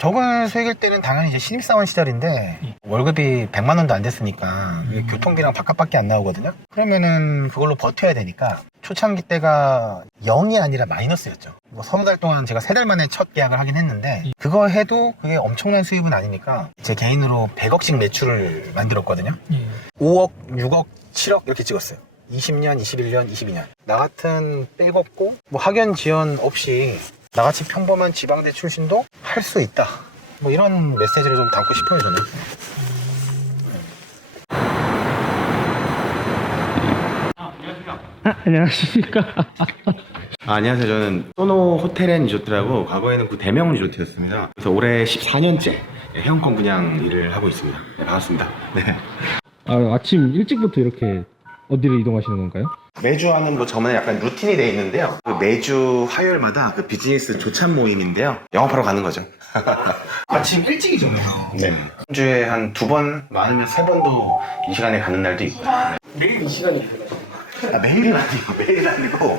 적은 수익일 때는 당연히 이제 신입사원 시절인데 월급이 100만 원도 안 됐으니까 교통비랑 밥값밖에 안 나오거든요. 그러면은 그걸로 버텨야 되니까 초창기 때가 0이 아니라 마이너스였죠. 뭐 20달 동안 제가 3달 만에 첫 계약을 하긴 했는데 그거 해도 그게 엄청난 수입은 아니니까 제 개인으로 100억씩 매출을 만들었거든요. 5억, 6억, 7억 이렇게 찍었어요. 20년, 21년, 22년. 나 같은 백 없고 뭐 학연 지원 없이 나같이 평범한 지방대 출신도 할 수 있다. 뭐 이런 메시지를 좀 담고 싶어요, 저는. 안녕하십니까. 안녕하세요. 저는 소노 호텔 앤 리조트라고 과거에는 그 대명 리조트였습니다. 그래서 올해 14년째 회원권 분양 일을 하고 있습니다. 네, 반갑습니다. 네. 아침 일찍부터 이렇게 어디를 이동하시는 건가요? 매주 하는 뭐 저만의 약간 루틴이 돼 있는데요. 그 매주 화요일마다 그 비즈니스 조찬 모임인데요. 영업하러 가는 거죠. 아침 일찍이잖아요. 네. 한 주에 한 2번, 많으면 3번도 이 시간에 가는 날도 있고. 매일 이 시간이 매일은 아니고, 매일은 아니고.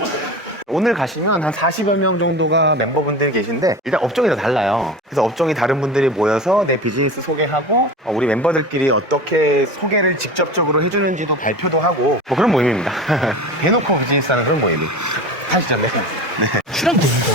오늘 가시면 한 40여 명 정도가 멤버분들이 계신데 일단 업종이 다 달라요. 그래서 업종이 다른 분들이 모여서 내 비즈니스 소개하고 우리 멤버들끼리 어떻게 소개를 직접적으로 해주는지도 발표도 하고 뭐 그런 모임입니다. 대놓고 비즈니스하는 그런 모임입니다. 하시죠. 네. 출연 고민도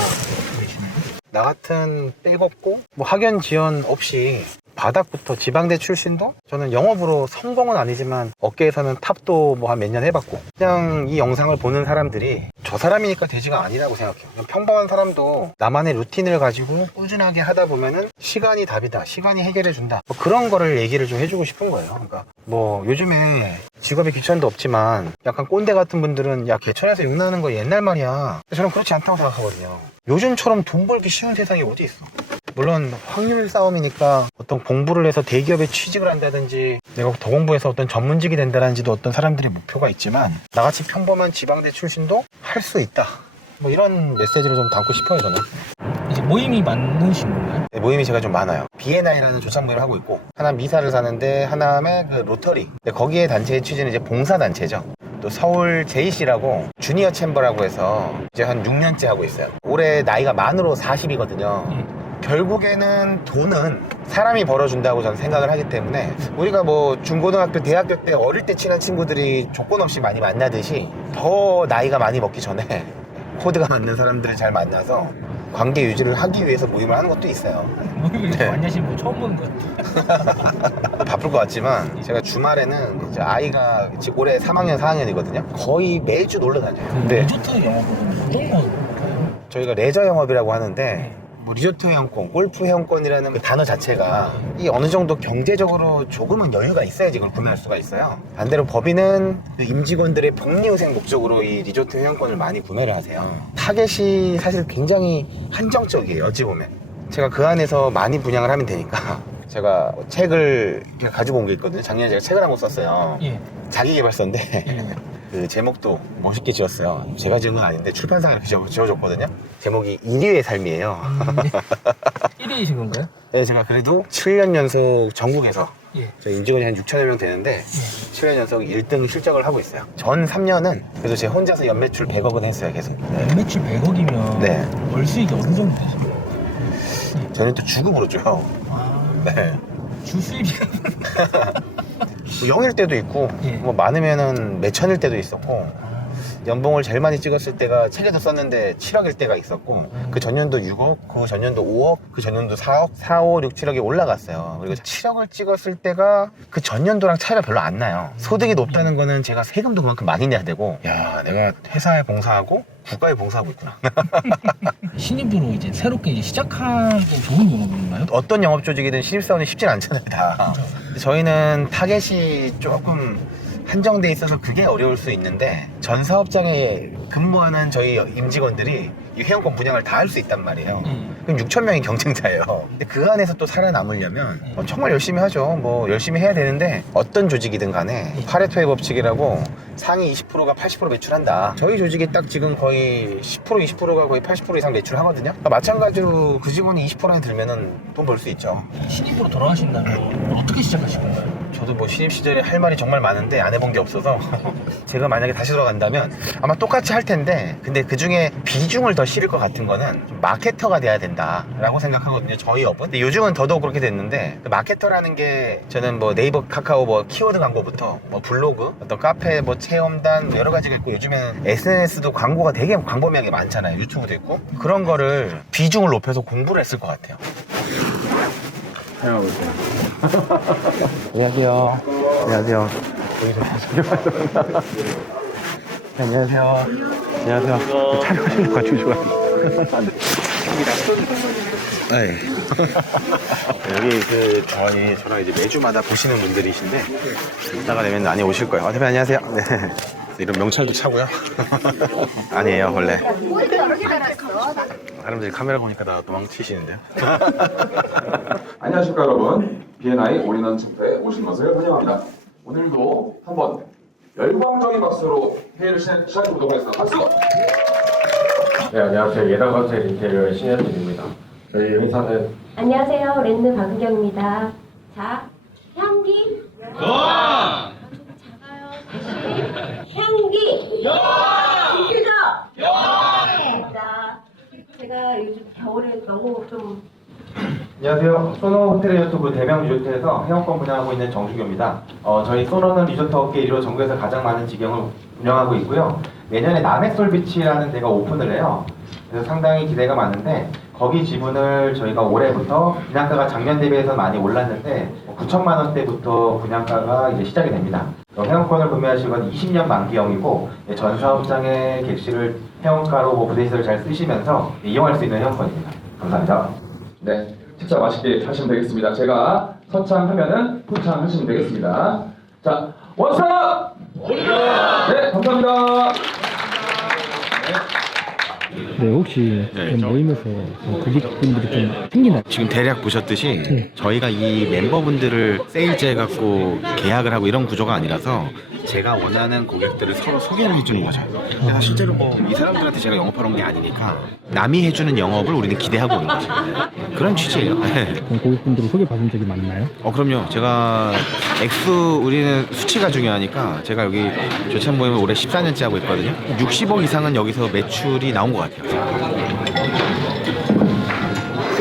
나 같은 백 없고 뭐 학연 지원 없이 바닥부터 지방대 출신도 저는 영업으로 성공은 아니지만 업계에서는 탑도 뭐 한 몇 년 해봤고 그냥 이 영상을 보는 사람들이 저 사람이니까 돼지가 아니라고 생각해요. 그냥 평범한 사람도 나만의 루틴을 가지고 꾸준하게 하다 보면은 시간이 답이다, 시간이 해결해준다, 뭐 그런 거를 얘기를 좀 해주고 싶은 거예요. 그러니까 뭐 요즘에 직업에 귀천도 없지만 약간 꼰대 같은 분들은 야 개천에서 육나는 거 옛날 말이야. 저는 그렇지 않다고 생각하거든요. 요즘처럼 돈 벌기 쉬운 세상이 어디 있어. 물론 확률 싸움이니까 어떤 공부를 해서 대기업에 취직을 한다든지 내가 더 공부해서 어떤 전문직이 된다든지도 어떤 사람들의 목표가 있지만 나같이 평범한 지방대 출신도 할 수 있다. 뭐 이런 메시지를 좀 담고 싶어요, 저는. 이제 모임이 많으신 건가요? 네, 모임이 제가 좀 많아요. BNI라는 조찬 모임을 하고 있고 하나 미사를 사는데 하나는 그 로터리. 근데 거기에 단체의 취지는 이제 봉사단체죠. 또 서울 JC라고 주니어 챔버라고 해서 이제 한 6년째 하고 있어요. 올해 나이가 만으로 40이거든요. 결국에는 돈은 사람이 벌어준다고 저는 생각을 하기 때문에 우리가 뭐 중고등학교, 대학교 때 어릴 때 친한 친구들이 조건 없이 많이 만나듯이 더 나이가 많이 먹기 전에 코드가 맞는 사람들을 잘 만나서 관계 유지를 하기 위해서 모임을 하는 것도 있어요. 모임을 네. 많이 하시는 분 처음 보는 것 같아요. 바쁠 것 같지만 제가 주말에는 이제 아이가 지금 올해 3학년, 4학년이거든요. 거의 매주 놀러 다녀요. 근데 리조트 영업은 어떤 건가요? 저희가 레저 영업이라고 하는데 뭐 리조트 회원권, 골프 회원권이라는 그 단어 자체가 이 어느 정도 경제적으로 조금은 여유가 있어야지 이걸 구매할 수가 있어요. 반대로 법인은 그 임직원들의 복리후생 목적으로 이 리조트 회원권을 많이 구매를 하세요. 타겟이 사실 굉장히 한정적이에요. 어찌 보면 제가 그 안에서 많이 분양을 하면 되니까 제가 책을 가지고 온 게 있거든요. 작년에 제가 책을 한 권 썼어요. 예. 자기계발서인데 그 제목도 멋있게 지었어요. 제가 지은 건 아닌데 출판사가 이렇게 지어줬거든요. 제목이 1위의 삶이에요. 1위이신 건가요? 네, 제가 그래도 7년 연속 전국에서 예. 저희 임직원이 한 6천여 명 되는데 7년 연속 1등 실적을 하고 있어요. 전 3년은 그래도 제 혼자서 연매출 100억은 했어요, 계속. 네. 매출 100억이면 네. 월 수익이 어느 정도 되시나요? 저는 또 주급으로 줘요. 네. 주 수입이 뭐 0일 때도 있고 예. 뭐 많으면은 몇 천일 때도 있었고 연봉을 제일 많이 찍었을 때가 책에도 썼는데 7억일 때가 있었고 그 전년도 6억, 그 전년도 5억, 그 전년도 4억, 4, 5, 6, 7억이 올라갔어요. 그리고 7억을 찍었을 때가 그 전년도랑 차이가 별로 안 나요. 소득이 높다는 거는 제가 세금도 그만큼 많이 내야 되고 야 내가 회사에 봉사하고 국가에 봉사하고 있구나. 신입으로 이제 새롭게 이제 시작하기 좋은 영업인가요? 어떤 영업 조직이든 신입사원이 쉽진 않잖아요, 다. 저희는 타겟이 조금 한정돼 있어서 그게 어려울 수 있는데 전 사업장에 근무하는 저희 임직원들이 이 회원권 분양을 다 할 수 있단 말이에요. 그럼 6천 명이 경쟁자예요. 근데 그 안에서 또 살아남으려면 정말 열심히 하죠. 뭐 열심히 해야 되는데 어떤 조직이든 간에 파레토의 법칙이라고 상위 20%가 80% 매출한다. 저희 조직이 딱 지금 거의 10% 20%가 거의 80% 이상 매출하거든요. 그러니까 마찬가지로 그 직원이 20%에 들면은 돈 벌 수 있죠. 신입으로 돌아가신다면 어떻게 시작하실 건가요? 저도 뭐 신입 시절에 할 말이 정말 많은데 안 해본 게 없어서 제가 만약에 다시 돌아간다면 아마 똑같이 할 텐데, 근데 그 중에 비중을 더 실을 것 같은 거는 좀 마케터가 돼야 된다라고 생각하거든요, 저희 업은. 근데 요즘은 더더욱 그렇게 됐는데, 그 마케터라는 게 저는 뭐 네이버, 카카오 뭐 키워드 광고부터 뭐 블로그, 어떤 카페 뭐 체험단 뭐 여러 가지가 있고, 요즘에는 SNS도 광고가 되게 광범위하게 많잖아요. 유튜브도 있고. 그런 거를 비중을 높여서 공부를 했을 것 같아요. 사용하고 있어요. 안녕하세요. 안녕하세요. 안녕하세요. 안녕하세요. 촬영하시는 거 가지고 좋아요. 네. 여기 저랑 이제 매주마다 보시는 분들이신데, 이따가 되면 많이 오실 거예요. 대표님 안녕하세요. 네. 이런 명찰도 차고요. 아니에요, 원래. 사람들이 카메라 보니까 다 도망치시는데요. 안녕하십니까 여러분, B&I 올인원 축제에 오신 것을 환영합니다. 오늘도 한번 열광적인 박수로 회의를 시작해보도록 하겠습니다. 박수! 네, 안녕하세요. 예다건설 인테리어 신현진입니다. 저희 회사는 안녕하세요. 랜드 박은경입니다. 자, 향기. 작아요. 다시. 향기. 이기죠. 자, 제가 요즘 겨울에 너무 좀 안녕하세요. 소노 호텔 리조트 대명 리조트에서 회원권 분양하고 있는 정주교입니다. 저희 소노는 리조트 업계 1위로 전국에서 가장 많은 지경을 운영하고 있고요. 내년에 남해솔비치라는 데가 오픈을 해요. 그래서 상당히 기대가 많은데, 거기 지분을 저희가 올해부터 분양가가 작년 대비해서 많이 올랐는데 9천만 원대부터 분양가가 이제 시작이 됩니다. 회원권을 구매하실 건 20년 만기형이고, 전 사업장의 객실을 회원가로 뭐 부대시설을 잘 쓰시면서 이용할 수 있는 회원권입니다. 감사합니다. 네, 식사 맛있게 하시면 되겠습니다. 제가 선창하면은 포창하시면 되겠습니다. 자, 원사! 네, 감사합니다. 네, 혹시 그런 모임에서 고객분들이 좀 생기나요? 지금 대략 보셨듯이 저희가 이 멤버분들을 세일즈 해갖고 계약을 하고 이런 구조가 아니라서 제가 원하는 고객들을 서로 소개를 해주는 거죠. 그래서 실제로 뭐 이 사람들한테 제가 영업하러 온 게 아니니까 남이 해주는 영업을 우리는 기대하고 오는 거죠. 그런 취지예요. 그럼 고객분들이 소개받은 적이 많나요? 그럼요. 제가 우리는 수치가 중요하니까 제가 여기 조찬 모임을 올해 14년째 하고 있거든요. 60억 이상은 여기서 매출이 나온 것 같아요.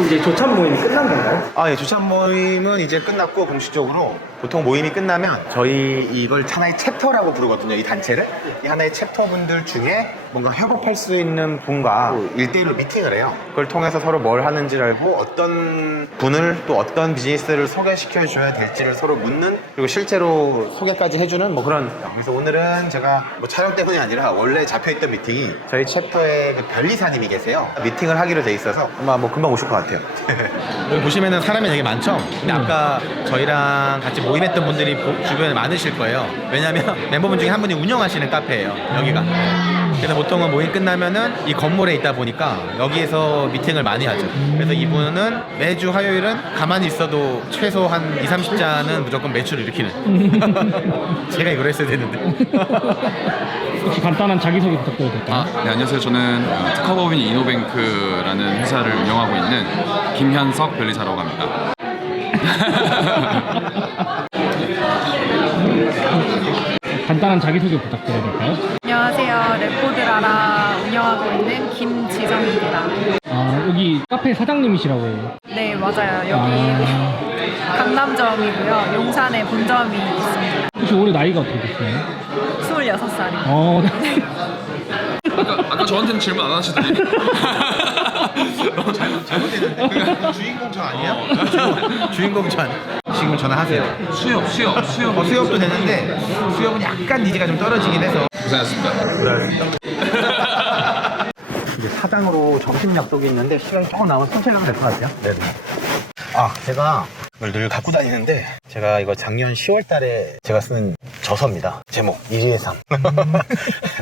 이제 조찬 모임이 끝난 건가요? 예, 조찬 모임은 이제 끝났고, 공식적으로 보통 모임이 끝나면 저희 이걸 하나의 챕터라고 부르거든요. 이 단체를. 이 하나의 챕터분들 중에 뭔가 협업할 수 있는 분과 1대1로 미팅을 해요. 그걸 통해서 서로 뭘 하는지를 알고, 어떤 분을 또 어떤 비즈니스를 소개시켜 줘야 될지를 서로 묻는, 그리고 실제로 소개까지 해주는 뭐 그런. 그래서 오늘은 제가 뭐 촬영 때문이 아니라 원래 잡혀있던 미팅이 저희 챕터에 그 변리사님이 계세요. 미팅을 하기로 돼 있어서 아마 뭐 금방 오실 것 같아요. 여기 보시면은 사람이 되게 많죠? 근데 아까 저희랑 같이 모임했던 분들이 주변에 많으실 거예요. 왜냐면 멤버분 중에 한 분이 운영하시는 카페예요, 여기가. 그래서 보통은 모임 끝나면은 이 건물에 있다 보니까 여기에서 미팅을 많이 하죠. 그래서 이분은 매주 화요일은 가만히 있어도 최소 한 20-30잔은 무조건 매출을 일으키는. 제가 이걸 했어야 되는데. 혹시 간단한 자기소개 부탁드려도 될까요? 네, 안녕하세요. 저는 특허법인 이노뱅크라는 회사를 운영하고 있는 김현석 변리사라고 합니다. 간단한 자기소개 부탁드려도 될까요? 안녕하세요. 레코드라라 운영하고 있는 김지정입니다. 여기 카페 사장님이시라고 해요. 네, 맞아요. 여기 강남점이고요. 용산에 본점이 있습니다. 혹시 올해 나이가 어떻게 되세요? 26살입니다. 아까 저한테는 질문 안 하시더니. 너무 잘못됐는데. 주인공 저 아니에요? 주인공 저 아니에요? 지금 전화하세요. 수협. 수협도 되는데 수협은 약간 니즈가 좀 떨어지긴 해서. 고생하셨습니다. 이제 사장으로 점심 약속이 있는데 시간이 조금 남으면 천천히 가면 될 것 같아요. 네. 제가 이걸 늘 갖고 다니는데, 제가 이거 작년 10월 달에 제가 쓴 저서입니다. 제목 1위의 삶.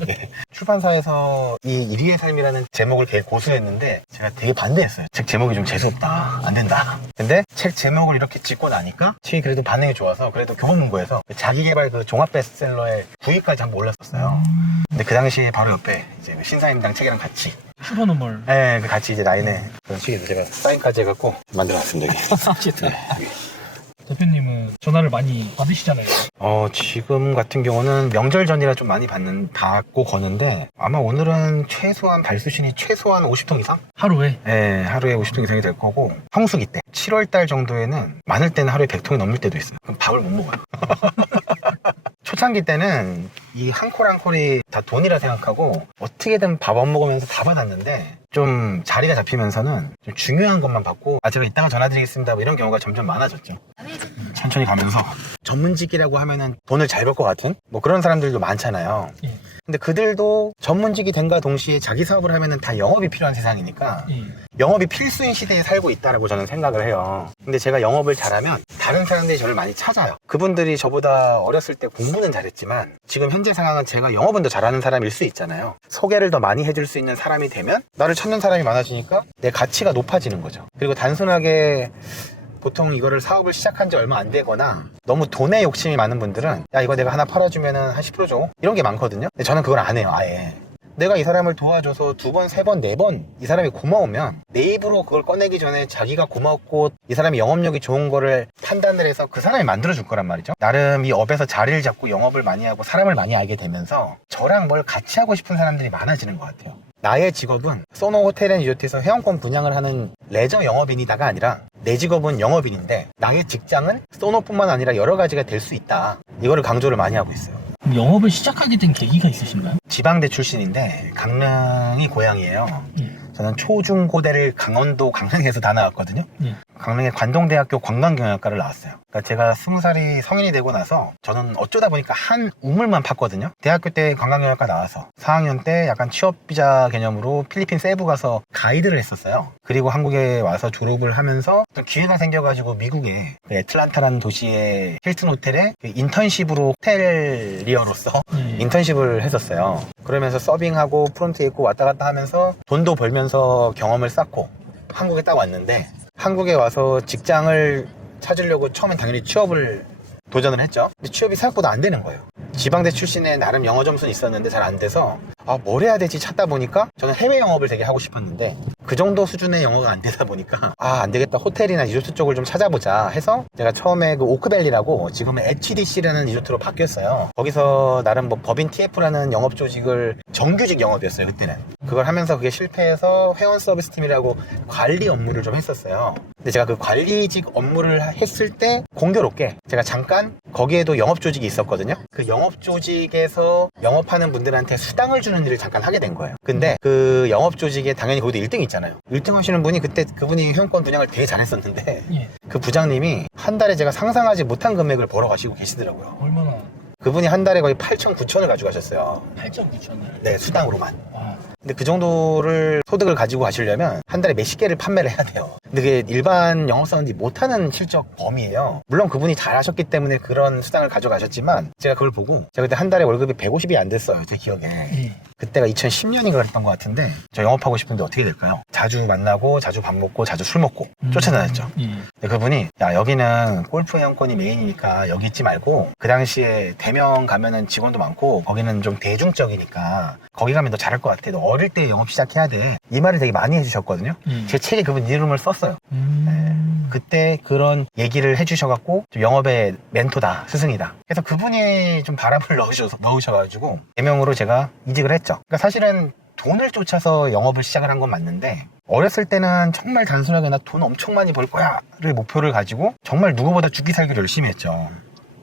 네. 출판사에서 이 1위의 삶이라는 제목을 되게 고수했는데 제가 되게 반대했어요. 책 제목이 좀 재수없다, 안 된다. 근데 책 제목을 이렇게 짓고 나니까 책이 그래도 반응이 좋아서, 그래도 교보문고에서 자기개발 그 종합 베스트셀러에 9위까지 한번 올랐었어요. 근데 그 당시에 바로 옆에 이제 신사임당 책이랑 같이 슈퍼노멀. 네, 그 같이 이제 라인에 그런 책에서 제가 사인까지 해갖고 만들어놨습니다. 여기. 네. 대표님은 전화를 많이 받으시잖아요. 지금 같은 경우는 명절 전이라 좀 많이 받고 거는데 아마 오늘은 최소한 발수신이 최소한 50통 이상? 하루에? 네, 하루에 50통 이상이 될 거고 성수기 때 7월달 정도에는 많을 때는 하루에 100통이 넘을 때도 있어요. 그럼 밥을 못 먹어요. 초창기 때는 이 한 콜 한 콜이 다 돈이라 생각하고 어떻게든 밥 안 먹으면서 다 받았는데 좀 자리가 잡히면서는 좀 중요한 것만 받고 제가 이따가 전화드리겠습니다 뭐 이런 경우가 점점 많아졌죠. 천천히 가면서 전문직이라고 하면은 돈을 잘 벌 것 같은 뭐 그런 사람들도 많잖아요. 예. 근데 그들도 전문직이 된과 동시에 자기 사업을 하면은 다 영업이 필요한 세상이니까 예. 영업이 필수인 시대에 살고 있다라고 저는 생각을 해요. 근데 제가 영업을 잘하면 다른 사람들이 저를 많이 찾아요. 그분들이 저보다 어렸을 때 공부는 잘했지만 지금 현재 상황은 제가 영업은 더 잘하는 사람일 수 있잖아요. 소개를 더 많이 해줄 수 있는 사람이 되면 나를 찾는 사람이 많아지니까 내 가치가 높아지는 거죠. 그리고 단순하게 보통 이거를 사업을 시작한 지 얼마 안 되거나 너무 돈에 욕심이 많은 분들은 야 이거 내가 하나 팔아주면 한 10% 줘 이런 게 많거든요. 근데 저는 그걸 안 해요. 아예 내가 이 사람을 도와줘서 2번, 3번, 4번 이 사람이 고마우면 내 입으로 그걸 꺼내기 전에 자기가 고맙고 이 사람이 영업력이 좋은 거를 판단을 해서 그 사람이 만들어줄 거란 말이죠. 나름 이 업에서 자리를 잡고 영업을 많이 하고 사람을 많이 알게 되면서 저랑 뭘 같이 하고 싶은 사람들이 많아지는 것 같아요. 나의 직업은 소노 호텔 앤 리조트에서 회원권 분양을 하는 레저 영업인이다가 아니라 내 직업은 영업인인데 나의 직장은 소노뿐만 아니라 여러 가지가 될 수 있다. 이거를 강조를 많이 하고 있어요. 그럼 영업을 시작하게 된 계기가 있으신가요? 지방대 출신인데 강릉이 고향이에요. 예. 저는 초중고대를 강원도 강릉에서 다 나왔거든요. 예. 강릉의 관동대학교 관광경영학과를 나왔어요. 그러니까 제가 20살이 성인이 되고 나서 저는 어쩌다 보니까 한 우물만 팠거든요. 대학교 때 관광경영학과 나와서 4학년 때 약간 취업비자 개념으로 필리핀 세부 가서 가이드를 했었어요. 그리고 한국에 와서 졸업을 하면서 또 기회가 생겨가지고 미국의 그 애틀란타라는 도시의 힐튼 호텔에 그 인턴십으로 호텔리어로서 인턴십을 했었어요. 그러면서 서빙하고 프론트에 있고 왔다 갔다 하면서 돈도 벌면서 경험을 쌓고 한국에 딱 왔는데 한국에 와서 직장을 찾으려고 처음엔 당연히 취업을 도전을 했죠. 근데 취업이 생각보다 안 되는 거예요. 지방대 출신에 나름 영어 점수는 있었는데 잘 안 돼서 뭘 해야 되지 찾다 보니까 저는 해외 영업을 되게 하고 싶었는데 그 정도 수준의 영어가 안 되다 보니까 안 되겠다, 호텔이나 리조트 쪽을 좀 찾아보자 해서 제가 처음에 그 오크밸리라고 지금은 HDC라는 리조트로 바뀌었어요. 거기서 나름 뭐 법인 TF라는 영업 조직을 정규직 영업이었어요. 그때는 그걸 하면서 그게 실패해서 회원 서비스팀이라고 관리 업무를 좀 했었어요. 근데 제가 그 관리직 업무를 했을 때 공교롭게 제가 잠깐 거기에도 영업 조직이 있었거든요. 그 영업 조직에서 영업하는 분들한테 수당을 주는 일을 잠깐 하게 된 거예요. 근데 그 영업 조직에 당연히 거기도 1등 있잖아요. 1등 하시는 분이 그때 그분이 회원권 분양을 되게 잘했었는데 예. 그 부장님이 한 달에 제가 상상하지 못한 금액을 벌어가시고 계시더라고요. 얼마나? 그분이 한 달에 거의 8,9천을 가져가셨어요. 8,9천을? 네, 수당으로만. 와. 근데 그 정도를 소득을 가지고 가시려면 한 달에 몇십 개를 판매를 해야 돼요. 근데 그게 일반 영업사원들이 못하는 실적 범위예요. 물론 그분이 잘하셨기 때문에 그런 수당을 가져가셨지만 제가 그걸 보고 제가 그때 한 달에 월급이 150이 안 됐어요. 제 기억에. 예. 그때가 2010년인가 그랬던 것 같은데 저 영업하고 싶은데 어떻게 될까요? 자주 만나고 자주 밥 먹고 자주 술 먹고 쫓아다녔죠. 예. 근데 그분이 야 여기는 골프 회원권이 메인이니까 여기 있지 말고 그 당시에 대명 가면은 직원도 많고 거기는 좀 대중적이니까 거기 가면 너 잘할 것 같아. 너 어릴 때 영업 시작해야 돼. 이 말을 되게 많이 해주셨거든요. 제 책에 그분 이름을 썼어요. 그때 그런 얘기를 해주셔갖고 좀 영업의 멘토다, 스승이다. 그래서 그분이 좀 바람을 넣으셔가지고 대명으로 제가 이직을 했죠. 그러니까 사실은 돈을 쫓아서 영업을 시작을 한 건 맞는데 어렸을 때는 정말 단순하게 나 돈 엄청 많이 벌 거야를 목표를 가지고 정말 누구보다 죽기 살기를 열심히 했죠.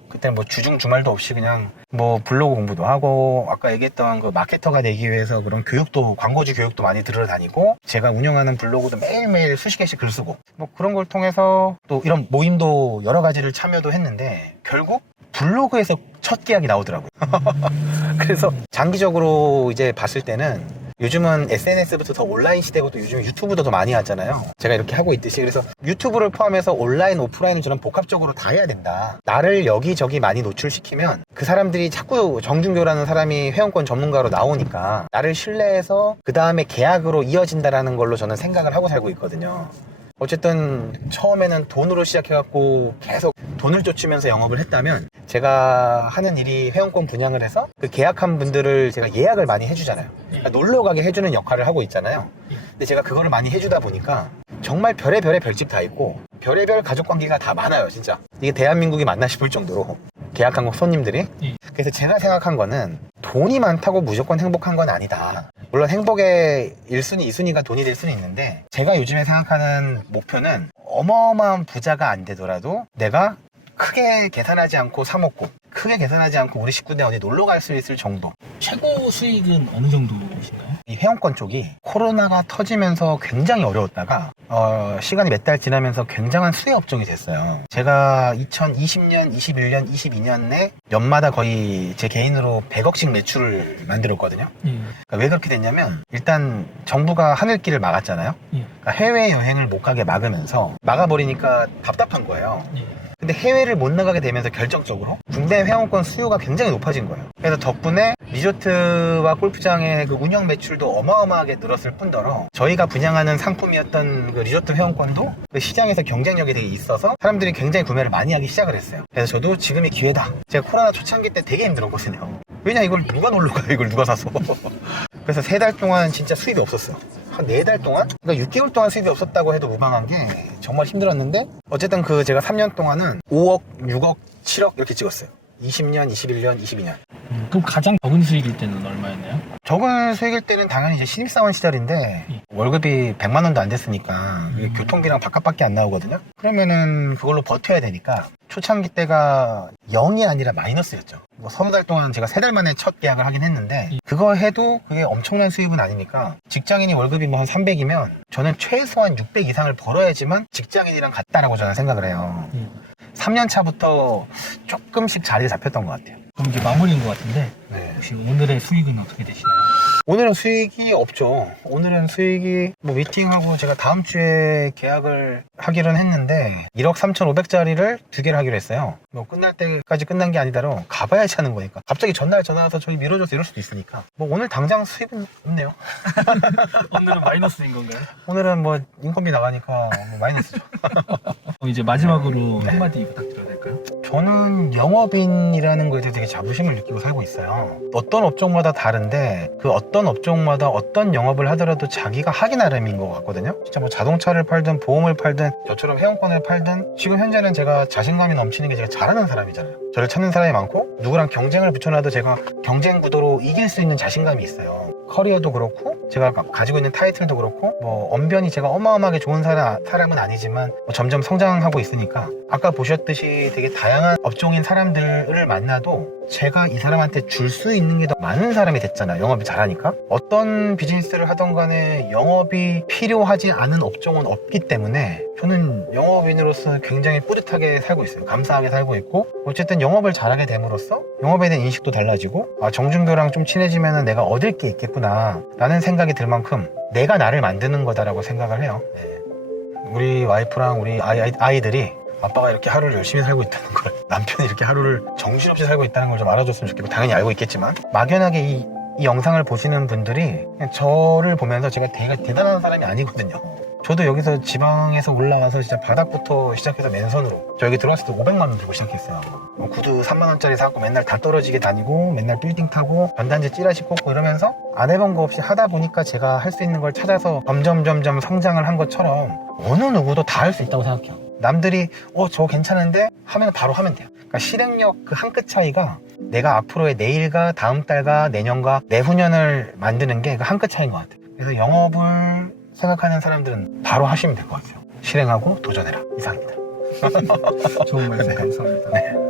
그때는 뭐 주중 주말도 없이 그냥 뭐 블로그 공부도 하고 아까 얘기했던 그 마케터가 되기 위해서 그런 교육도 광고주 교육도 많이 들으러 다니고 제가 운영하는 블로그도 매일매일 수십 개씩 글 쓰고 뭐 그런 걸 통해서 또 이런 모임도 여러 가지를 참여도 했는데 결국 블로그에서 첫 계약이 나오더라고요. 그래서 장기적으로 이제 봤을 때는 요즘은 SNS부터 더 온라인 시대고 또 요즘 유튜브도 더 많이 하잖아요. 제가 이렇게 하고 있듯이. 그래서 유튜브를 포함해서 온라인, 오프라인을 저는 복합적으로 다 해야 된다. 나를 여기저기 많이 노출시키면 그 사람들이 자꾸 정준교라는 사람이 회원권 전문가로 나오니까 나를 신뢰해서 그 다음에 계약으로 이어진다라는 걸로 저는 생각을 하고 살고 있거든요. 어쨌든 처음에는 돈으로 시작해갖고 계속 돈을 쫓으면서 영업을 했다면 제가 하는 일이 회원권 분양을 해서 그 계약한 분들을 제가 예약을 많이 해주잖아요. 그러니까 놀러 가게 해주는 역할을 하고 있잖아요. 근데 제가 그거를 많이 해주다 보니까 정말 별의별의 별집 다 있고 별의별 가족관계가 다 많아요. 진짜 이게 대한민국이 맞나 싶을 정도로 계약 항공 손님들이. 그래서 제가 생각한 거는 돈이 많다고 무조건 행복한 건 아니다. 물론 행복의 1순위, 2순위가 돈이 될 수는 있는데 제가 요즘에 생각하는 목표는 어마어마한 부자가 안 되더라도 내가 크게 계산하지 않고 사 먹고 크게 계산하지 않고 우리 식구들 어디 놀러 갈 수 있을 정도. 최고 수익은 어느 정도이신가요? 이 회원권 쪽이 코로나가 터지면서 굉장히 어려웠다가 시간이 몇 달 지나면서 굉장한 수혜 업종이 됐어요. 제가 2020년, 21년, 22년에 연마다 거의 제 개인으로 100억씩 매출을 만들었거든요. 그러니까 왜 그렇게 됐냐면 일단 정부가 하늘길을 막았잖아요. 그러니까 해외여행을 못 가게 막으면서 막아버리니까 답답한 거예요. 근데 해외를 못 나가게 되면서 결정적으로 국내 회원권 수요가 굉장히 높아진 거예요. 그래서 덕분에 리조트와 골프장의 그 운영 매출도 어마어마하게 늘었을 뿐더러 저희가 분양하는 상품이었던 그 리조트 회원권도 그 시장에서 경쟁력이 되게 있어서 사람들이 굉장히 구매를 많이 하기 시작을 했어요. 그래서 저도 지금이 기회다. 제가 코로나 초창기 때 되게 힘들었거든요. 왜냐, 이걸 누가 놀러 가요, 이걸 누가 사서. 그래서 3달 동안 진짜 수입이 없었어요. 한 4달 동안? 그러니까 6개월 동안 수입이 없었다고 해도 무방한 게 정말 힘들었는데 어쨌든 그 제가 3년 동안은 5억, 6억, 7억 이렇게 찍었어요. 20년, 21년, 22년. 그럼 가장 적은 수익일 때는 얼마였나요? 적은 수익일 때는 당연히 이제 신입사원 시절인데 월급이 100만 원도 안 됐으니까 교통비랑 밥값밖에 안 나오거든요. 그러면은 그걸로 버텨야 되니까 초창기 때가 0이 아니라 마이너스였죠. 서너 달 동안 제가 3달 만에 첫 계약을 하긴 했는데 그거 해도 그게 엄청난 수입은 아니니까 직장인이 월급이 뭐 한 300이면 저는 최소한 600 이상을 벌어야지만 직장인이랑 같다라고 저는 생각을 해요. 3년 차부터 조금씩 자리가 잡혔던 것 같아요. 그럼 이제 마무리인 것 같은데 네. 혹시 오늘의 수익은 어떻게 되시나요? 오늘은 수익이 없죠. 오늘은 수익이 뭐 미팅하고 제가 다음 주에 계약을 하기로는 했는데 1억 3,500짜리를 2개를 하기로 했어요. 뭐 끝날 때까지 끝난 게 아니다로 가봐야지 하는 거니까. 갑자기 전날 전화 와서 저기 밀어줘서 이럴 수도 있으니까. 뭐 오늘 당장 수입은 없네요. 오늘은 마이너스인 건가요? 오늘은 뭐 인건비 나가니까 뭐 마이너스죠. 이제 마지막으로 한마디 부탁드려도 될까요? 저는 영업인이라는 거에 대해 되게 자부심을 느끼고 살고 있어요. 어떤 업종마다 다른데 그 어떤 업종마다 어떤 영업을 하더라도 자기가 하기 나름인 것 같거든요. 진짜 뭐 자동차를 팔든 보험을 팔든 저처럼 회원권을 팔든 지금 현재는 제가 자신감이 넘치는 게 제가 잘하는 사람이잖아요. 저를 찾는 사람이 많고 누구랑 경쟁을 붙여놔도 제가 경쟁 구도로 이길 수 있는 자신감이 있어요. 커리어도 그렇고 제가 가지고 있는 타이틀도 그렇고 뭐 언변이 제가 어마어마하게 좋은 사람은 아니지만 뭐 점점 성장하고 있으니까 아까 보셨듯이 되게 다양한 업종인 사람들을 만나도 제가 이 사람한테 줄 수 있는 게 더 많은 사람이 됐잖아요. 영업이 잘하니까. 어떤 비즈니스를 하던 간에 영업이 필요하지 않은 업종은 없기 때문에 저는 영업인으로서 굉장히 뿌듯하게 살고 있어요. 감사하게 살고 있고 어쨌든 영업을 잘하게 됨으로써 영업에 대한 인식도 달라지고 정준표랑 좀 친해지면 내가 얻을 게 있겠구나 라는 생각이 들 만큼 내가 나를 만드는 거다라고 생각을 해요. 네. 우리 와이프랑 우리 아이들이 아빠가 이렇게 하루를 열심히 살고 있다는 걸, 남편이 이렇게 하루를 정신없이 살고 있다는 걸 좀 알아줬으면 좋겠고, 당연히 알고 있겠지만 막연하게 이 영상을 보시는 분들이 그냥 저를 보면서 제가 되게 대단한 사람이 아니거든요. 저도 여기서 지방에서 올라와서 진짜 바닥부터 시작해서 맨손으로 저 여기 들어왔을 때 500만 원 들고 시작했어요. 구두 3만 원짜리 사고 맨날 다 떨어지게 다니고 맨날 빌딩 타고 전단지 찌라시 꽂고 이러면서 안 해본 거 없이 하다 보니까 제가 할 수 있는 걸 찾아서 점점 성장을 한 것처럼 어느 누구도 다 할 수 있다고 생각해요. 남들이 저거 괜찮은데 하면 바로 하면 돼요. 그러니까 실행력 그 한 끗 차이가 내가 앞으로의 내일과 다음 달과 내년과 내후년을 만드는 게 그 한 끗 차이인 것 같아요. 그래서 영업을 생각하는 사람들은 바로 하시면 될 것 같아요. 실행하고 도전해라. 이상입니다. 좋은 말씀 감사합니다. 네.